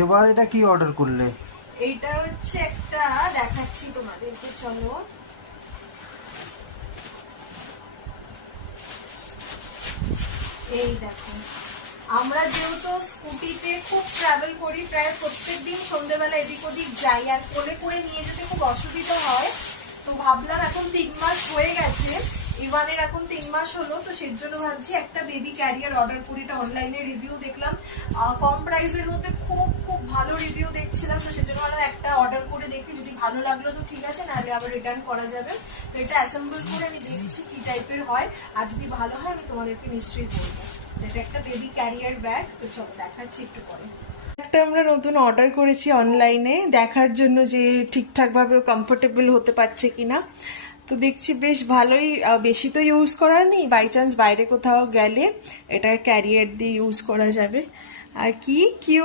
এবার এটা কি অর্ডার করলে? এইটা হচ্ছে একটা দেখাচ্ছি তোমাদেরকে, চলো। এই দেখো, আমরা যেহেতু স্কুটিতে খুব ট্রাভেল করি, প্রায় প্রত্যেকদিন সন্ধ্যেবেলা এদিক ওদিক যাই, আর কোলে করে নিয়ে যেতে খুব অসুবিধা হয়, তো ভাবলাম এখন 3 মাস হয়ে গেছে, ইভানের এখন 3 মাস হলো, তো সেই জন্য ভাবছি একটা বেবি ক্যারিয়ার অর্ডার করি। এটা অনলাইনে রিভিউ দেখলাম, কম প্রাইসের মধ্যে খুব খুব ভালো রিভিউ দেখছিলাম, তো সেই জন্য ভাবলাম একটা অর্ডার করে দেখি, যদি ভালো লাগলো তো ঠিক আছে, নাহলে আবার রিটার্ন করা যাবে। তো এটা অ্যাসেম্বল করে আমি দেখছি কি টাইপের হয়, আর যদি ভালো হয় আমি তোমাদেরকে নিশ্চয়ই বলবো। এটা একটা বেবি ক্যারিয়ার ব্যাগ, তো চলো দেখাচ্ছি একটু পরে। একটা আমরা নতুন অর্ডার করেছি অনলাইনে, দেখার জন্য যে ঠিকঠাকভাবে কমফোর্টেবল হতে পারছে কিনা। তো দেখছি বেশ ভালোই, বেশি তো ইউজ করার নেই, বাই চান্স বাইরে কোথাও গেলে এটা ক্যারিয়ার দিয়ে ইউজ করা যাবে। আর কি কি